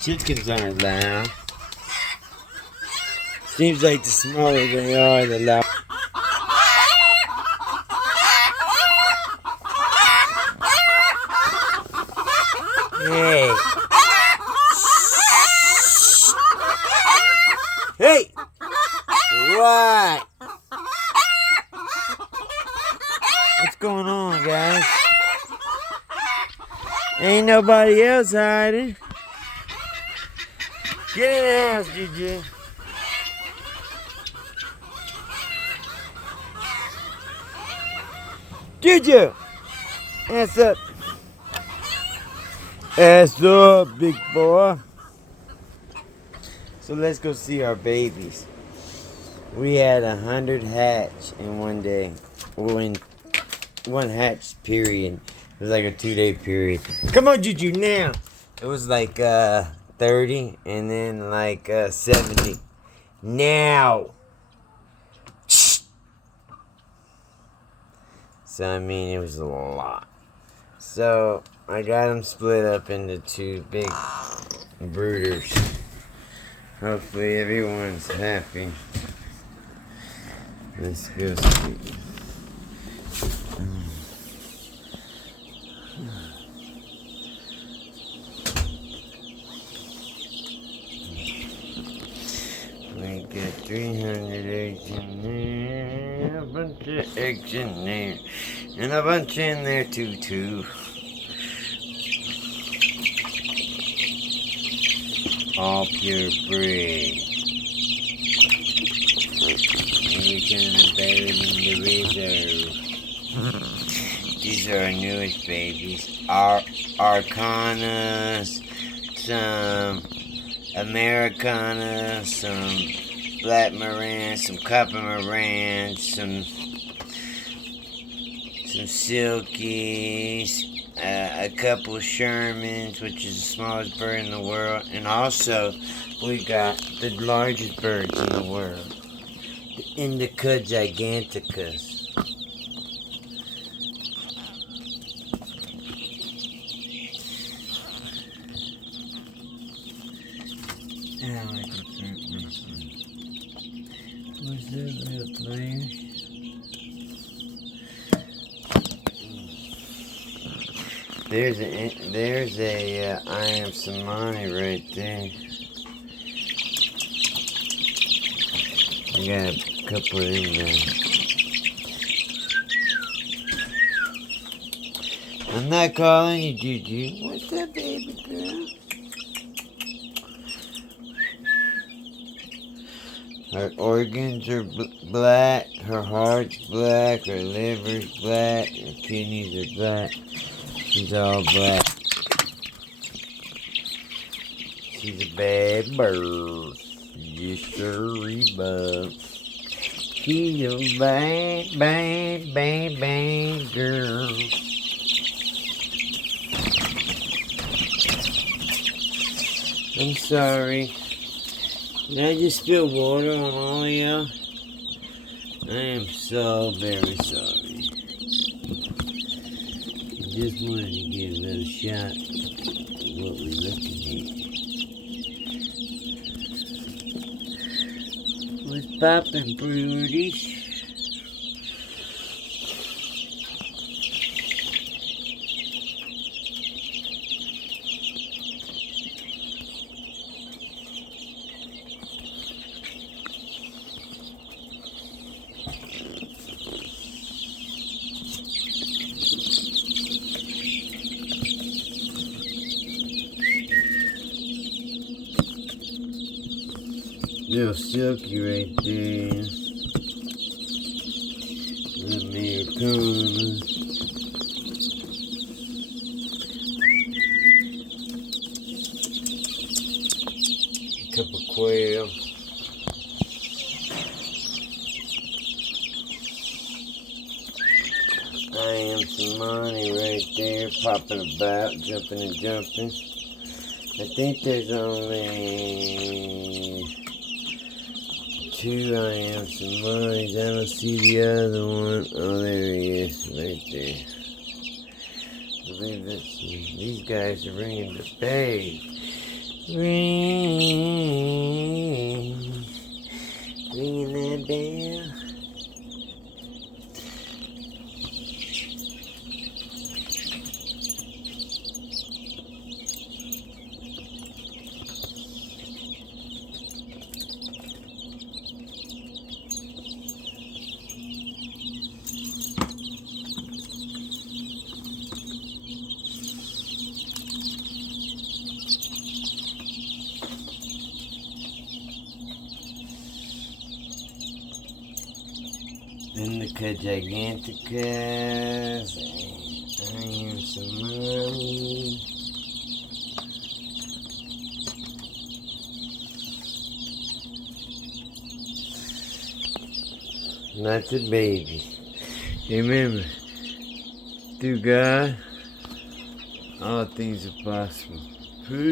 Chickens aren't loud. Seems like the smaller they are, the louder. Hey. Hey! What? What's going on, guys? Ain't nobody else hiding. Get in the house, Juju. Juju! Ass up. Ass up, big boy. So let's go see our babies. We had 100 hatch in one day. Well, in one hatch period. It was like a 2-day period. Come on, Juju, now. It was like 30 and then like 70. Now. So, I mean, it was a lot. So, I got them split up into 2 big brooders. Hopefully, everyone's happy. Let's go see. We got 300 eggs in there, a bunch of eggs in there, and a bunch in there too. All purebred. Every kind of better than the reserve. These are our newest babies. Our Arcanas, some Americana, some Black Moran, some Copper Moran, some Silkies, a couple Shermans, which is the smallest bird in the world, and also we got the largest birds in the world, the Indica giganticus. What's that little player? There's a Ayam Cemani right there. I got a couple in there. I'm not calling you Juju. What's that, baby girl? Her organs are black, her heart's black, her liver's black, her kidneys are black. She's all black. She's a bad bird. Yes, sir, bud. She's a bad girl. I'm sorry. Did I just spill water on all of y'all? I am so very sorry. I just wanted to give a little shot at what we're looking at. What's poppin', broodies? Little Silky right there. Americana. A couple quail. Ayam Cemani right there, popping about, jumping and jumping. I think there's only 2 Ayam Cemanis. I don't see the other one. Oh, there he is, right there. I believe that's these guys are bringing the babe. Ring. Ringing that bell. Indica giganticus. Ayam, Cemani. Not a baby. Remember, through God, all things are possible. Peace.